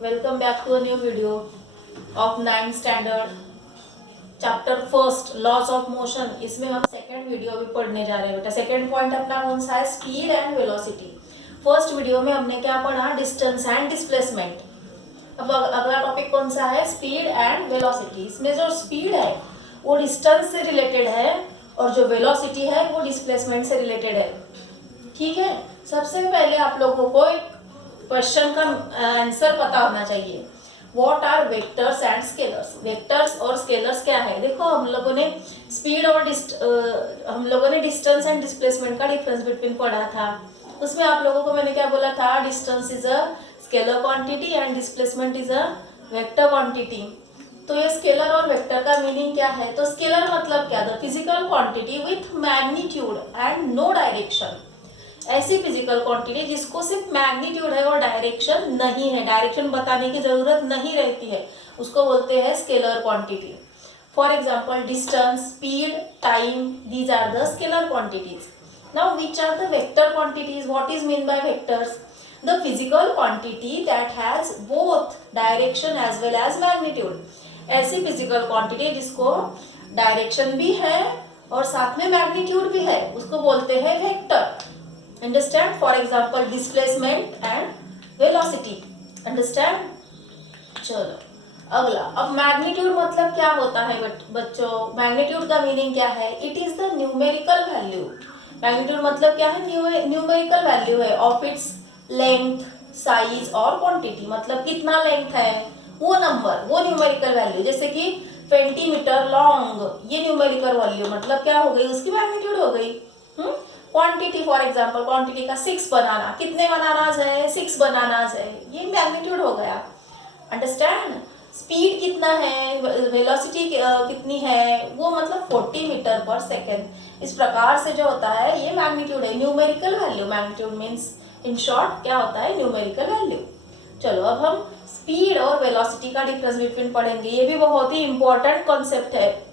Welcome back to a new video of 9th standard chapter first laws of motion. इसमें हम second video भी पढ़ने जा रहे हैं बेटा। सेकंड पॉइंट अपना कौन सा है? Speed and velocity. First video में हमने क्या पढ़ा? Distance and displacement. अब अगला टॉपिक कौन सा है? Speed and velocity. इसमें जो स्पीड है वो डिस्टेंस से रिलेटेड है और जो वेलोसिटी है वो डिस्प्लेसमेंट से रिलेटेड है। ठीक है, सबसे पहले आप लोगों को एक क्वेश्चन का आंसर पता होना चाहिए। What are vectors and scalars? Vectors और स्केलर्स क्या है? देखो, हम लोगों ने स्पीड और डिस्टेंस एंड डिस्प्लेसमेंट का डिफरेंस बिटवीन पढ़ा था। उसमें आप लोगों को मैंने क्या बोला था? Distance is a scalar quantity and displacement is a vector quantity. तो ये स्केलर और वेक्टर का मीनिंग क्या है? तो स्केलर मतलब क्या? The physical quantity with magnitude and no direction. ऐसी फिजिकल क्वांटिटी जिसको सिर्फ मैग्नीट्यूड है और डायरेक्शन नहीं है, डायरेक्शन बताने की जरूरत नहीं रहती है, उसको बोलते हैं scalar quantity. For example distance, speed, time, these are the scalar quantities. Now which are the vector quantities? What is mean by vectors? The physical quantity that has both direction as well as magnitude. ऐसी physical quantity जिसको direction भी है और साथ में magnitude भी है, उसको बोलते हैं vector. Understand? For example, displacement and velocity. Understand? चलो अगला। अब मैग्नीट्यूड मतलब क्या होता है बच्चों? मैग्नीट्यूड का मीनिंग क्या है? It is the numerical value. Magnitude मतलब क्या है? न्यूमेरिकल वैल्यू है ऑफ इट्स लेंथ, साइज और क्वांटिटी। मतलब कितना लेंथ है वो नंबर, वो न्यूमेरिकल वैल्यू। जैसे कि 20 मीटर लॉन्ग, ये न्यूमेरिकल वैल्यू मतलब क्या हो गई? उसकी मैग्नीट्यूड हो गई। क्वांटिटी, फॉर एग्जांपल क्वांटिटी का 6 बनाना, कितने बनानास है? 6 बनानास है, ये मैग्नीट्यूड हो गया। अंडरस्टैंड? स्पीड कितना है, वेलोसिटी कितनी है, वो मतलब 40 मीटर पर सेकेंड। इस प्रकार से जो होता है ये मैग्नीट्यूड है, numerical value. Magnitude means in short क्या होता है? Numerical value. चलो अब हम स्पीड और वेलोसिटी का डिफरेंस बिटवीन पढ़ेंगे। ये भी बहुत ही इंपॉर्टेंट कॉन्सेप्ट है।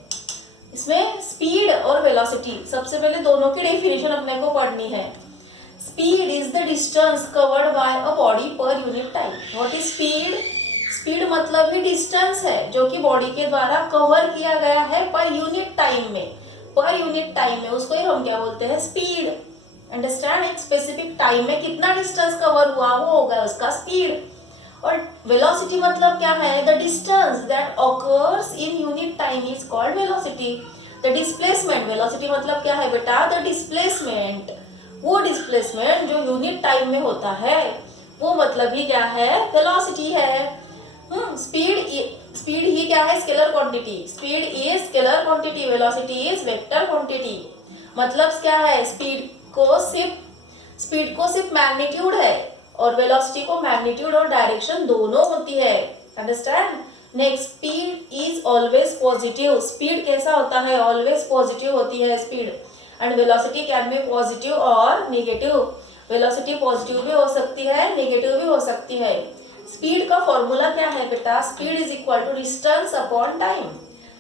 इसमें स्पीड और वेलोसिटी, सबसे पहले दोनों की डेफिनेशन अपने को पढ़नी है। Speed is the distance covered by a body per unit time. What is speed? Speed मतलब ही डिस्टेंस है जो कि बॉडी के द्वारा कवर किया गया है पर यूनिट टाइम में। पर यूनिट टाइम में उसको ही हम क्या बोलते हैं? स्पीड। अंडरस्टैंड? एक स्पेसिफिक टाइम में कितना डिस्टेंस कवर हुआ वो होगा उसका स्पीड। और वेलोसिटी मतलब क्या है? The distance that occurs in unit time is called velocity. The displacement, velocity मतलब क्या है बेटा? द डिस्प्लेसमेंट, वो डिस्प्लेसमेंट जो यूनिट टाइम में होता है वो मतलब ही क्या है? वेलोसिटी है। स्पीड ही क्या है? Scalar quantity. Speed is scalar quantity, velocity is vector quantity. मतलब क्या है? स्पीड को सिर्फ मैग्नीट्यूड है और वेलोसिटी को मैग्नीट्यूड और डायरेक्शन दोनों होती है। Understand? Next, speed is always positive. Speed कैसा होता है? ऑलवेज पॉजिटिव होती है speed. And velocity can be positive और नेगेटिव। वेलोसिटी पॉजिटिव भी हो सकती है, नेगेटिव भी हो सकती है। स्पीड का फॉर्मूला क्या है बेटा? Speed is equal to distance upon time.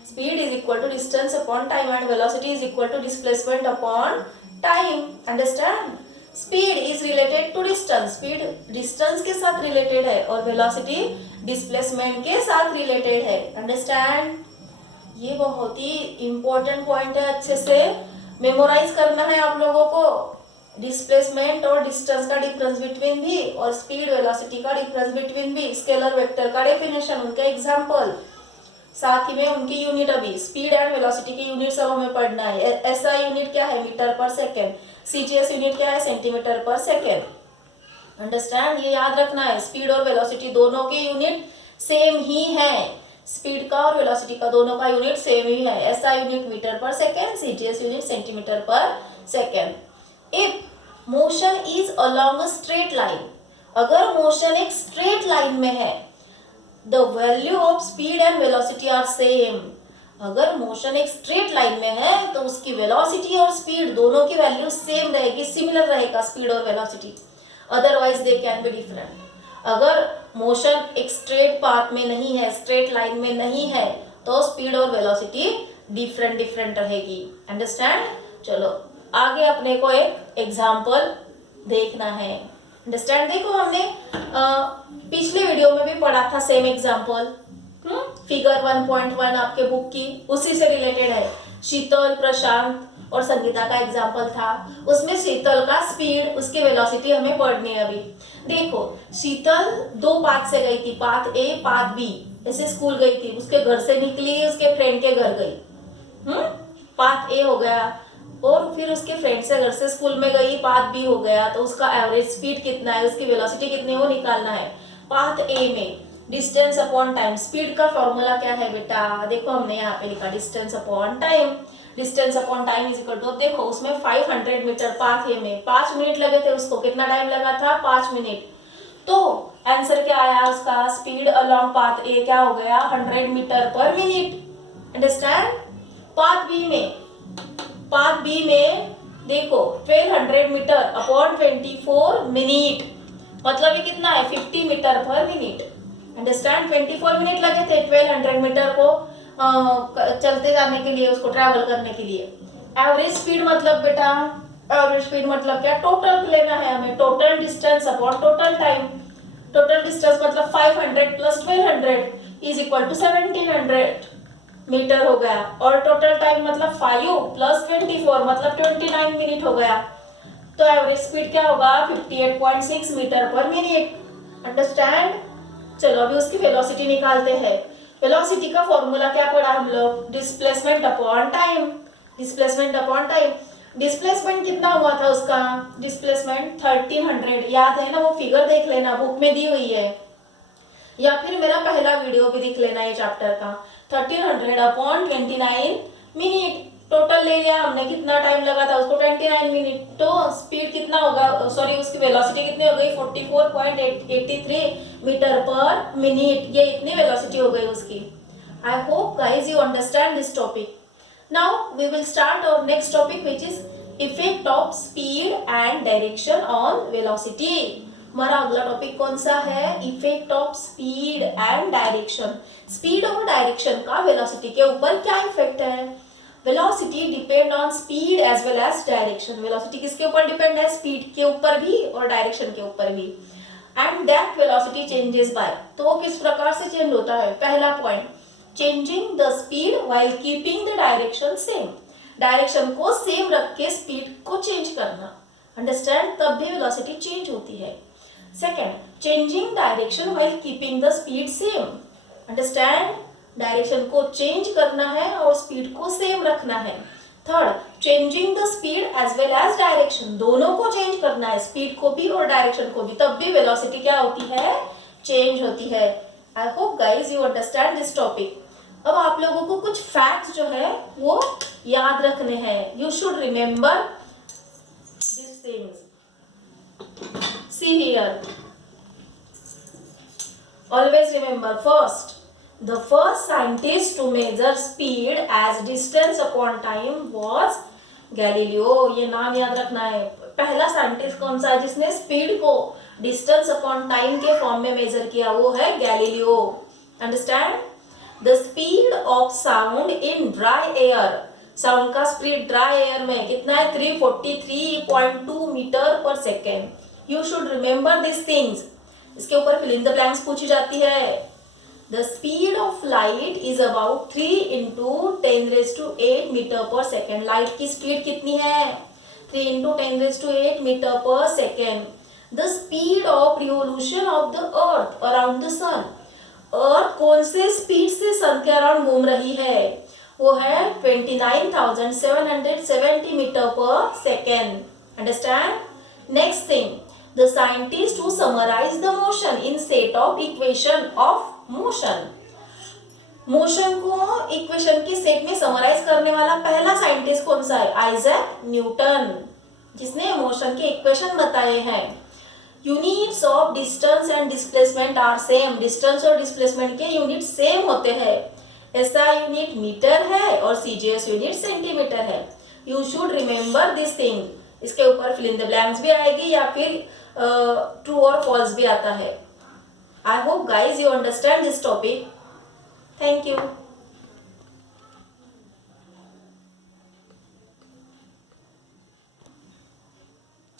Speed is equal to distance upon time and velocity is equal to displacement upon time. Understand? Speed is related to distance. Speed distance के साथ related है और velocity displacement के साथ related है। Understand? ये बहुत ही important point है, अच्छे से मेमोराइज करना है आप लोगों को। डिस्प्लेसमेंट और डिस्टेंस का डिफरेंस बिटवीन भी और स्पीड वेलोसिटी का डिफरेंस बिटवीन भी, स्केलर वेक्टर का डेफिनेशन, उनके एग्जाम्पल, साथ ही में उनकी यूनिट। अभी स्पीड एंड वेलोसिटी की यूनिट सब हमें पढ़ना है। एसआई यूनिट क्या है? मीटर पर सेकेंड। सीजीएस यूनिट क्या है? सेंटीमीटर पर सेकेंड। अंडरस्टैंड? ये याद रखना है। स्पीड और वेलोसिटी दोनों की यूनिट सेम ही है। स्पीड का और वेलोसिटी का दोनों का यूनिट सेम ही है। एसआई यूनिट मीटर पर सेकेंड, सीजीएस यूनिट सेंटीमीटर पर second. If motion is along a straight line, अगर मोशन एक स्ट्रेट लाइन में है, the value of speed and velocity are same. अगर मोशन एक स्ट्रेट लाइन में है तो उसकी वेलोसिटी और स्पीड दोनों की वैल्यू सेम रहेगी, सिमिलर रहेगा स्पीड और velocity. Otherwise they can be different. अगर मोशन एक स्ट्रेट पाथ में नहीं है, स्ट्रेट लाइन में नहीं है, तो स्पीड और वेलोसिटी डिफरेंट रहेगी। अंडरस्टैंड? चलो आगे अपने को एक एग्जाम्पल देखना है। अंडरस्टैंड। देखो हमने पिछले वीडियो में भी पढ़ा था सेम एग्जांपल, फिगर 1.1 आपके बुक की, उसी से रिलेटेड है। शीतल, प्रशांत और संगीता का एग्जाम्पल था। उसमें शीतल का स्पीड, उसकी वेलोसिटी हमें पढ़नी है अभी। देखो शीतल 2 पाथ से गई थी, पाथ ए पाथ बी, ऐसे स्कूल गई थी। उसके घर से निकली, उसके फ्रेंड के घर गई, पाथ ए हो गया, और फिर उसके फ्रेंड से घर से स्कूल में गई, पाथ बी हो गया। तो उसका एवरेज स्पीड कितना है, उसकी वेलोसिटी कितनी है वो निकालना है। पाथ ए में डिस्टेंस अपॉन टाइम, स्पीड का फॉर्मूला क्या है बेटा, देखो हमने यहाँ पे लिखा distance upon time. Distance upon time is equal to, देखो उसमें 500 मीटर पाथ ए में 5 मिनट लगे थे उसको, कितना टाइम लगा था 5 मिनट। तो आंसर क्या आया उसका, स्पीड अलोंग पाथ ए क्या हो गया 100 मीटर पर मिनट। अंडरस्टैंड। पाथ बी में देखो 1200 मीटर अपॉन 24 मिनट, मतलब ये कितना है 50 मीटर पर मिनट। अंडरस्टैंड। 24 मिनट लगे थे 1200 मीटर को चलते जाने के लिए, उसको ट्रैवल करने के लिए। एवरेज स्पीड मतलब बेटा, एवरेज स्पीड मतलब क्या, टोटल लेना है हमें, total distance upon total time. Total distance मतलब 500 plus 1200 is equal to 1700 metre हो गया, और टोटल टाइम मतलब 5 प्लस 24 मतलब 29 मिनट हो गया। तो एवरेज स्पीड क्या होगा 58.6 मीटर पर मिनट। अंडरस्टैंड। चलो अभी उसकी वेलोसिटी निकालते हैं। वेलोसिटी का फॉर्मूला क्या पढ़ा हम लोग, displacement upon time. Displacement upon time, displacement कितना हुआ था उसका, डिस्प्लेसमेंट 1300, याद है ना, वो फिगर देख लेना, बुक में दी हुई है, या फिर मेरा पहला वीडियो भी देख लेना ये चैप्टर का। 1300 अपॉन 29 मिनट, टोटल ले लिया हमने, कितना टाइम लगा था उसको 29 मिनट। तो स्पीड कितना होगा, सॉरी उसकी वेलोसिटी कितनी हो गई 44.83 मीटर पर मिनट, ये इतनी वेलोसिटी हो गई उसकी। I hope guys you understand this topic. Now we will start our next topic which is effect of speed and direction on velocity. हमारा अगला टॉपिक कौन सा है, effect of speed and direction. स्पीड और डायरेक्शन का वेलोसिटी के ऊपर क्या इफेक्ट है। Velocity depend on speed as well as direction. Velocity किसके ऊपर डिपेंड है, स्पीड के ऊपर भी और डायरेक्शन के ऊपर भी। And that velocity changes by, तो वो किस प्रकार से चेंज होता है। पहला point, changing the speed while keeping the direction same. Direction को सेम रख के स्पीड को चेंज करना, अंडरस्टैंड, तब भी वेलोसिटी चेंज होती है। Second, changing direction while keeping the speed same. Understand, direction को चेंज करना है और स्पीड को सेम रखना है। Third, changing the speed as well as direction, दोनों को चेंज करना है, स्पीड को भी और डायरेक्शन को भी, तब भी वेलोसिटी क्या होती है, चेंज होती है। आई hope guys you understand this topic. अब आप लोगों को कुछ फैक्ट्स जो है वो याद रखने हैं। You should remember this things. See here. Always remember, first, the first scientist to measure speed as distance upon time was Galileo. ये नाम याद रखना है। पहला साइंटिस्ट कौन सा है जिसने स्पीड को डिस्टेंस अपॉन टाइम के फॉर्म में मेजर किया, वो है Galileo. Understand. The speed of sound in dry air, sound का स्पीड ड्राई एयर में कितना है 343.2 मीटर पर second. You should remember these things. इसके ऊपर fill in the blanks पूछी जाती है। The speed of light is about 3 into 10 raised to 8 metre पर सेकेंड। लाइट की स्पीड कितनी है 3 into 10 raised to 8 मीटर पर second. The speed of revolution of the earth around the sun, अर्थ कौन से स्पीड से सन के अराउंड घूम रही है, वो है 29,770 मीटर पर second. Understand. Next thing, the scientist who summarized the motion in set of equation of motion. Motion को इक्वेशन के सेट में समराइज करने वाला पहला साइंटिस्ट कौन सा है, आइजैक न्यूटन, जिसने मोशन के इक्वेशन बताए हैं। Units of distance and displacement are same, distance और डिस्प्लेसमेंट के यूनिट सेम होते हैं। एसआई यूनिट मीटर है और सीजीएस यूनिट सेंटीमीटर है। You should remember this thing. इसके ऊपर फिल इन द ब्लैंक्स भी आएगी या फिर ट्रू और फॉल्स भी आता है। आई hope guys you understand this topic. Thank you.